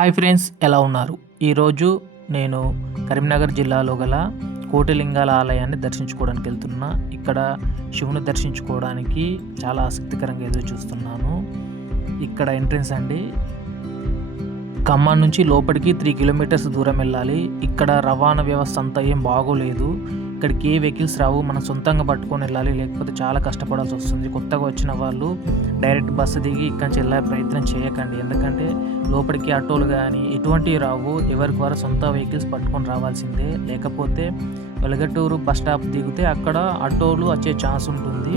Hi friends, ఎలా ఉన్నారు? ఈరోజు నేను కరీంనగర్ జిల్లాలో గల కోటిలింగాల ఆలయాన్ని దర్శించుకోవడానికి వెళ్తున్నా. ఇక్కడ శివుని దర్శించుకోవడానికి చాలా ఆసక్తికరంగా ఎదురు చూస్తున్నాను. ఇక్కడ ఎంట్రన్స్ అండి. ఖమ్మం నుంచి లోపలికి 3 కిలోమీటర్స్ దూరం వెళ్ళాలి. ఇక్కడ రవాణా వ్యవస్థ అంతా ఏం బాగోలేదు. ఇక్కడికి ఏ వెహికల్స్ రావు. మనం సొంతంగా పట్టుకొని వెళ్ళాలి, లేకపోతే చాలా కష్టపడాల్సి వస్తుంది. కొత్తగా వచ్చిన వాళ్ళు డైరెక్ట్ బస్సు దిగి ఇక్కడి నుంచి వెళ్ళే ప్రయత్నం చేయకండి. ఎందుకంటే లోపలికి ఆటోలు కానీ ఎటువంటివి రావు. ఎవరికి వారు సొంత వెహికల్స్ పట్టుకొని రావాల్సిందే. లేకపోతే వెలగటూరు బస్ స్టాప్ దిగితే అక్కడ ఆటోలు వచ్చే ఛాన్స్ ఉంటుంది.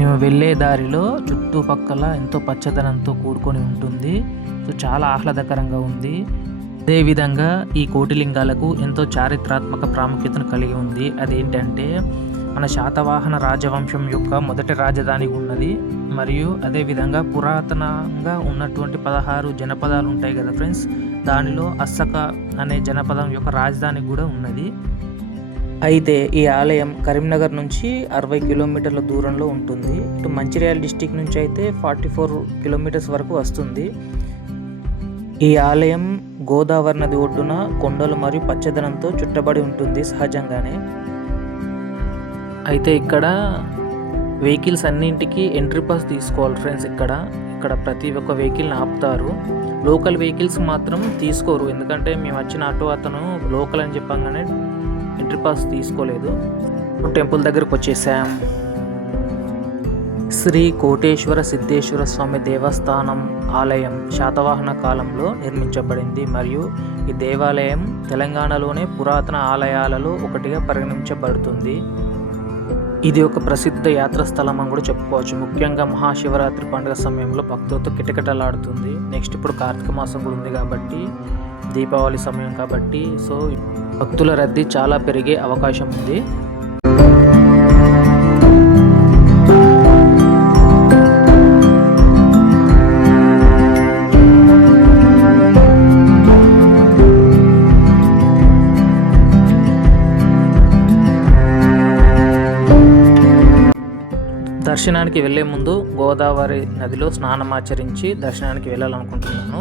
మేము వెళ్ళే దారిలో చుట్టుపక్కల ఎంతో పచ్చదనంతో కూడుకొని ఉంటుంది. సో చాలా ఆహ్లాదకరంగా ఉంది. అదేవిధంగా ఈ కోటిలింగాలకు ఎంతో చారిత్రాత్మక ప్రాముఖ్యతను కలిగి ఉంది. అదేంటంటే మన శాతవాహన రాజవంశం యొక్క మొదటి రాజధాని ఉన్నది. మరియు అదేవిధంగా పురాతనంగా ఉన్నటువంటి 16 జనపదాలు ఉంటాయి కదా ఫ్రెండ్స్, దానిలో అస్సక అనే జనపదం యొక్క రాజధాని కూడా ఉన్నది. అయితే ఈ ఆలయం కరీంనగర్ నుంచి 60 కిలోమీటర్ల దూరంలో ఉంటుంది. ఇటు మంచిర్యాల డిస్టిక్ నుంచి అయితే 44 కిలోమీటర్స్ వరకు వస్తుంది. ఈ ఆలయం గోదావరి నది ఒడ్డున కొండలు మరియు పచ్చదనంతో చుట్టబడి ఉంటుంది సహజంగానే. అయితే ఇక్కడ వెహికల్స్ అన్నింటికి ఎంట్రీ పాస్ తీసుకోవాలి ఫ్రెండ్స్. ఇక్కడ ప్రతి ఒక్క వెహికల్ని ఆపుతారు. లోకల్ వెహికల్స్ మాత్రం తీసుకోరు. ఎందుకంటే మేము వచ్చిన ఆటో అతను లోకల్ అని చెప్పగానే ఎంట్రీ పాస్ తీసుకోలేదు. టెంపుల్ దగ్గరకు వచ్చేసాం. శ్రీ కోటేశ్వర సిద్ధేశ్వర స్వామి దేవస్థానం ఆలయం శాతవాహన కాలంలో నిర్మించబడింది. మరియు ఈ దేవాలయం తెలంగాణలోనే పురాతన ఆలయాలలో ఒకటిగా పరిగణించబడుతుంది. ఇది ఒక ప్రసిద్ధ యాత్రా స్థలం అని కూడా చెప్పుకోవచ్చు. ముఖ్యంగా మహాశివరాత్రి పండుగ సమయంలో భక్తులతో కిటకిటలాడుతుంది. నెక్స్ట్ ఇప్పుడు కార్తీక మాసం కూడా ఉంది కాబట్టి, దీపావళి సమయం కాబట్టి, సో భక్తుల రద్దీ చాలా పెరిగే అవకాశం ఉంది. దర్శనానికి వెళ్ళే ముందు గోదావరి నదిలో స్నానమాచరించి దర్శనానికి వెళ్ళాలనుకుంటున్నాను.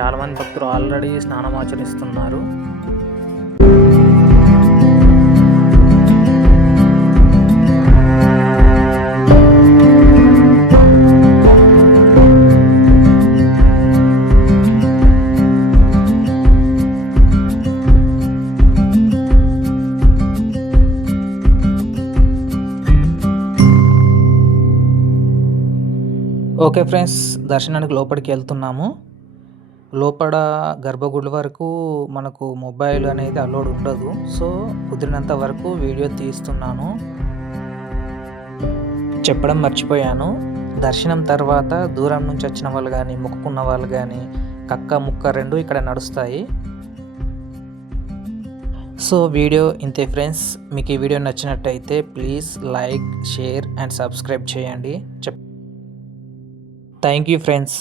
చాలామంది భక్తులు ఆల్రెడీ స్నానమాచరిస్తున్నారు. ఓకే ఫ్రెండ్స్, దర్శనానికి లోపలికి వెళ్తున్నాము. లోపల గర్భగుడి వరకు మనకు మొబైల్ అనేది అలౌడ్ ఉండదు. సో కుదిరినంత వరకు వీడియో తీస్తున్నాను. చెప్పడం మర్చిపోయాను, దర్శనం తర్వాత దూరం నుంచి వచ్చిన వాళ్ళు కానీ మొక్కుకున్న వాళ్ళు కానీ కక్క ముక్క 2 ఇక్కడ నడుస్తాయి. సో వీడియో ఇంతే ఫ్రెండ్స్. మీకు ఈ వీడియో నచ్చినట్టయితే please like, share and subscribe చేయండి. Thank you friends.